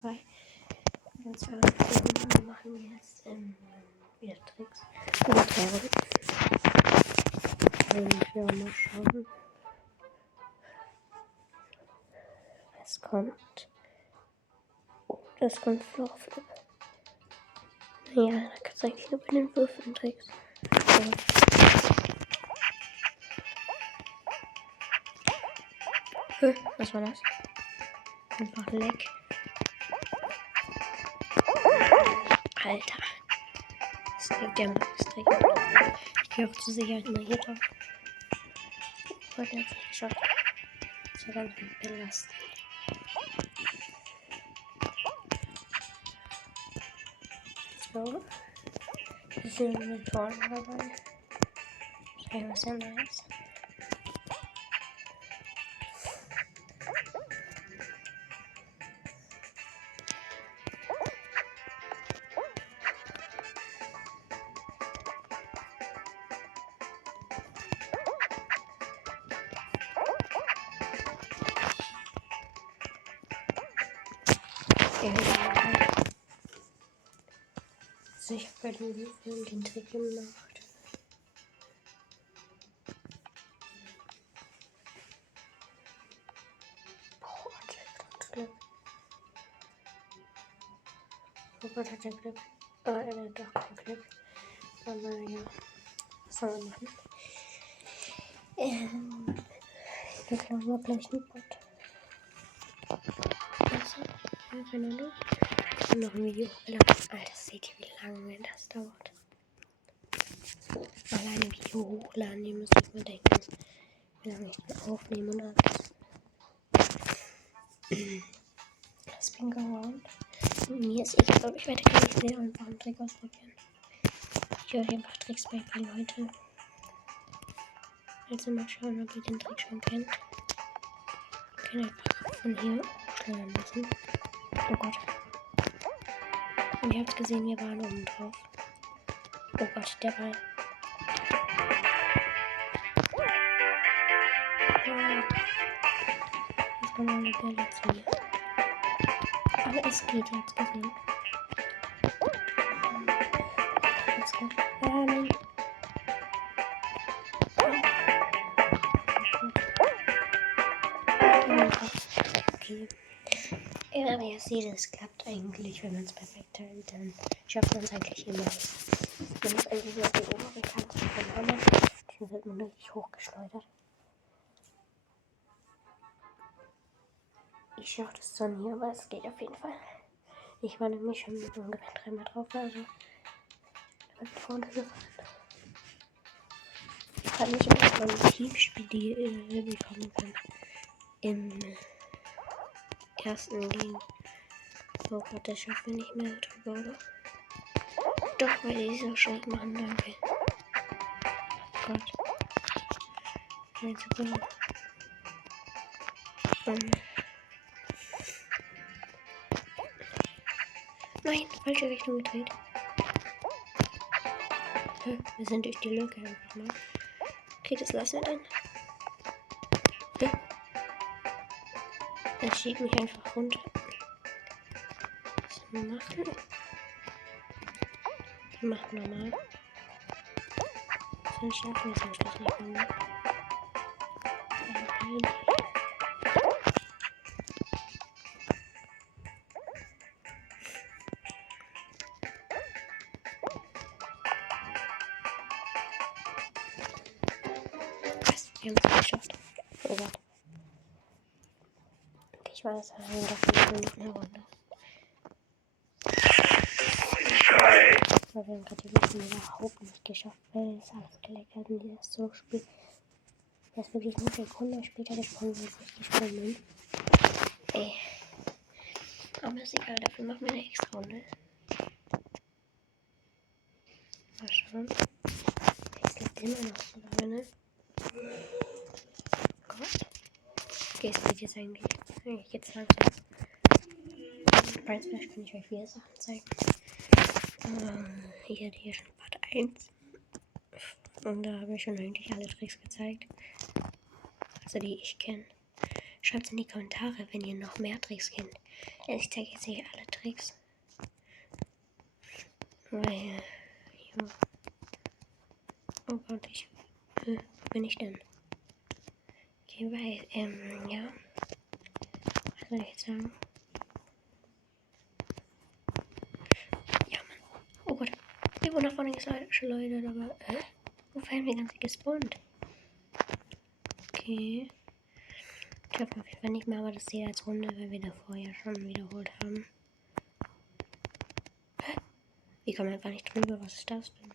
Hi. Und zwar machen wir jetzt wieder Tricks über Terror. Und ja, mal schauen. Es kommt. Oh, das kommt Floorflip. Naja, da kann es eigentlich nur bei den Würfeln-Tricks. Was war das? Einfach Leck. Alter. Das liegt der Max-Trick. Ich gehe auch zur Sicherheit mal hier drauf. Ich wollte jetzt nicht geschafft. Das war ganz belastend. So. Hier sind eine Torte dabei. Das ist ja nice. Also ich habe bei den Würfeln den Trick gemacht. Boah, Glück. Oh Gott, hat er Glück. Er hat doch kein Glück. Aber ja, was soll man machen? Wir klauen mal gleich einen Bot. Also, ja, keine Ahnung. Ich habe noch ein Video hochgeladen. Alter, seht ihr, wie lange das dauert. Alleine ein Video hochladen, ihr müsst euch mal denken, wie lange ich den aufnehme und alles. Spin go round. Mir ist ich glaube, ich werde gleich wieder einfach einen Trick ausprobieren. Ich höre einfach Tricks bei Leute. Also mal schauen, ob ihr den Trick schon kennt. Ich kann einfach von hier hochschleudern lassen. Oh Gott. Und ihr habt gesehen, wir waren oben drauf. Oh Gott, der Ball. Jetzt kommen wir mit der letzten hier. Aber es geht, ihr habt's gesehen. Jetzt kommt. Nein. Okay. Ja, aber ihr seht, es klappt eigentlich, wenn man es perfekt teilt, dann schafft man es eigentlich immer. Man muss eigentlich nur die obere Kante vom Hammer, dann wird man richtig hochgeschleudert. Ich schaffe das dann hier, aber es geht auf jeden Fall. Ich war nämlich schon mit ungefähr 3 Mal drauf, also da wird vorne gefallen. Ich habe mich auch mal ein Teamspiel bekommen kann. Im ersten Game. Oh Gott, das schaffen wir nicht mehr drüber, oder? Doch, weil die so schräg machen, danke. Oh Gott. Nein, super. Nein, falsche Richtung gedreht. Wir sind durch die Lücke einfach mal. Okay, das lassen wir dann. Er schiebt mich einfach runter. Was wir machen? Wir machen normal. Sonst schaffen wir es am Schluss nicht mehr. Wir haben es geschafft. Oh Gott. Okay, ich weiß, wir haben doch eine Runde. Aber wir haben gerade die Mission überhaupt nicht geschafft, weil es alles geleckert in dieses Solo-Spiel. Er ist wirklich eine Sekunde später gesprungen, als ich gesprungen bin. Ey. Aber ist egal, dafür machen wir eine extra Runde. Mal schauen. Es liegt immer noch so lange, ne? Gott. Okay, es geht jetzt eigentlich jetzt langsam. Vielleicht kann ich euch wieder Sachen zeigen. Ich hatte hier schon Part 1. Und da habe ich schon eigentlich alle Tricks gezeigt. Also die ich kenne. Schreibt in die Kommentare, wenn ihr noch mehr Tricks kennt. Ich zeige jetzt hier alle Tricks. Weil. Ja. Oh Gott, wo bin ich denn? Okay, weil, ja. Was soll ich jetzt sagen? Ja, Mann. Oh Gott. Wir wurden nach vorne gesagt, Leute, aber. Wo werden wir ganz gespawnt? Okay. Ich hoffe auf jeden Fall nicht mehr, aber das zählt als Runde, weil wir davor ja schon wiederholt haben. Hä? Wie kommen wir einfach nicht drüber? Was ist das denn?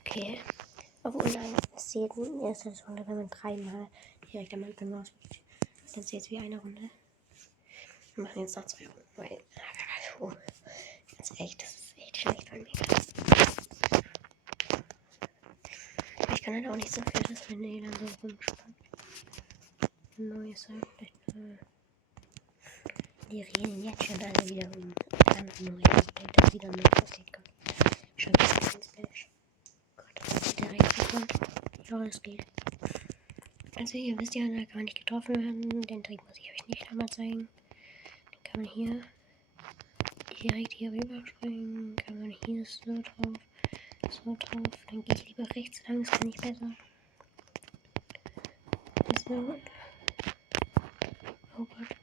Okay. Obwohl, nein, es zählt erst als Runde, wenn man dreimal direkt am Anfang rausfliegt. Dann zählt es wie eine Runde. Wir machen jetzt noch 2 Runden, weil. Oh, ganz ehrlich, das ist echt schlecht von mir. Aber ich kann halt auch nicht so viel, dass mein Nähe dann so rumspannt. Neues eigentlich. Die reden jetzt schon alle wieder um ganz neue Update, dass wieder ein neues Update kommt. Schon wieder ganz Splash. Gott, der reingekommen. Ja, es geht. Also ihr wisst ja, da kann man nicht getroffen werden. Den Trick muss ich euch nicht einmal zeigen. Dann kann man hier direkt hier rüberspringen. Kann man hier so drauf. So drauf. Dann gehe ich lieber rechts lang, das kann ich besser. So. Oh Gott.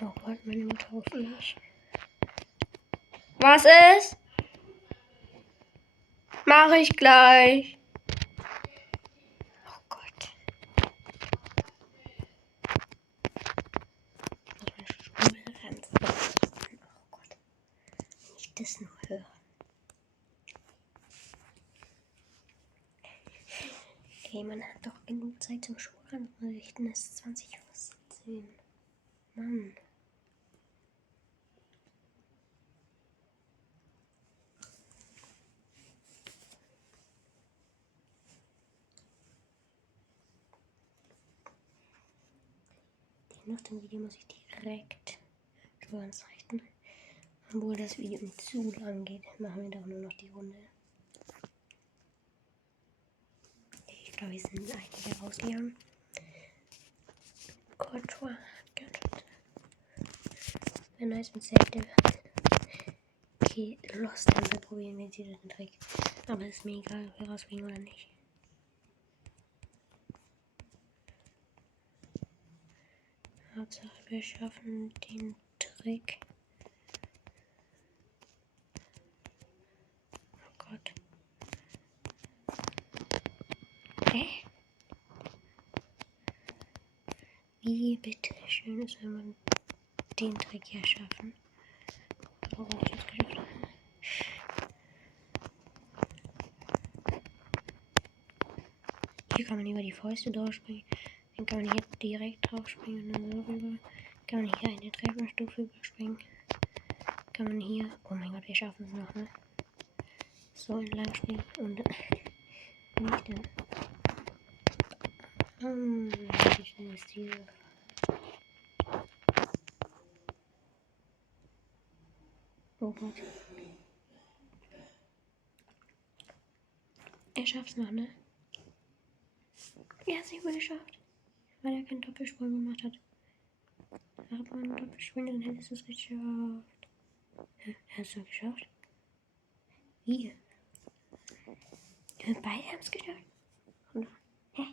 Oh Gott, meine Mutter ruft mich. Was ist? Mach ich gleich. Oh Gott. Ich muss meine Schulranz. Oh Gott. Wenn ich das nur höre. Okay, man hat doch genug Zeit zum Schulranz richten. Es ist 20:17 Uhr. Mann. Nach dem Video muss ich direkt Schulranz richten. Obwohl das Video nicht zu lang geht, machen wir doch nur noch die Runde. Ich glaube, wir sind einige rausgegangen. Quattro. Wäre nice mit Safety. Okay, Lost, dann probieren wir jetzt diesen Trick. Aber ist mir egal, ob wir rausfliegen oder nicht. Hauptsache, wir schaffen den Trick. Oh Gott. Wie bitte schön ist, wenn man den Trick hier schaffen. Warum ich das geschafft habe. Hier kann man über die Fäuste durchspringen. Dann kann man hier direkt drauf springen und dann so rüber. Kann man hier eine Treppenstufe überspringen. Kann man hier. Oh mein Gott, wir schaffen es noch, ne? So entlang springen und bin ich denn? Wie schnell ist die? Oh Gott. Er schafft's noch, ne? Er hat es nicht mehr geschafft. Weil er keinen Doppelsprung gemacht hat. Aber einen Doppelsprung, dann hättest du es geschafft. Er hat es doch geschafft. Wie? Wir beide haben es geschafft. Und, hä?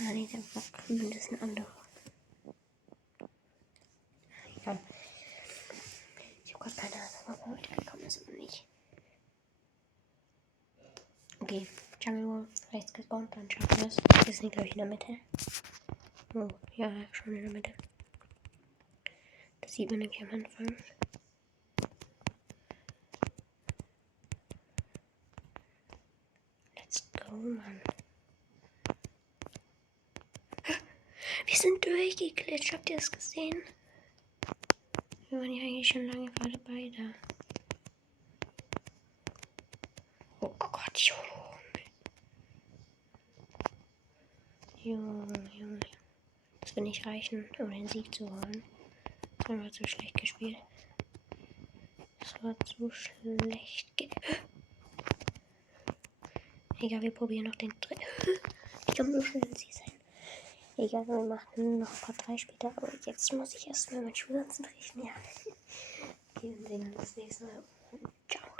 Ah ne, der war grün, das ist ein anderer. Egal. Ich habe gerade keine Ahnung, ob er heute gekommen ist oder nicht. Okay, Jungle Wall rechts gespawnt, dann schaffen wir es. Wir sind, glaube ich, in der Mitte. Oh, ja, schon in der Mitte. Das sieht man nämlich am Anfang. Let's go, Mann. Wir sind durchgeglitscht, habt ihr das gesehen? Wir waren ja eigentlich schon lange gerade bei da. Oh Gott, Junge. Das wird nicht reichen, um den Sieg zu holen. Das haben wir zu schlecht gespielt. So, gerade so schlecht geht. Egal, wir probieren noch den dritten. Ich komme so schnell ins Ziel sein. Egal, wir machen noch ein paar 3 später. Aber jetzt muss ich erstmal meinen Schuh konzentrieren. Ja. Okay, wir sehen uns das nächste Mal. Ciao.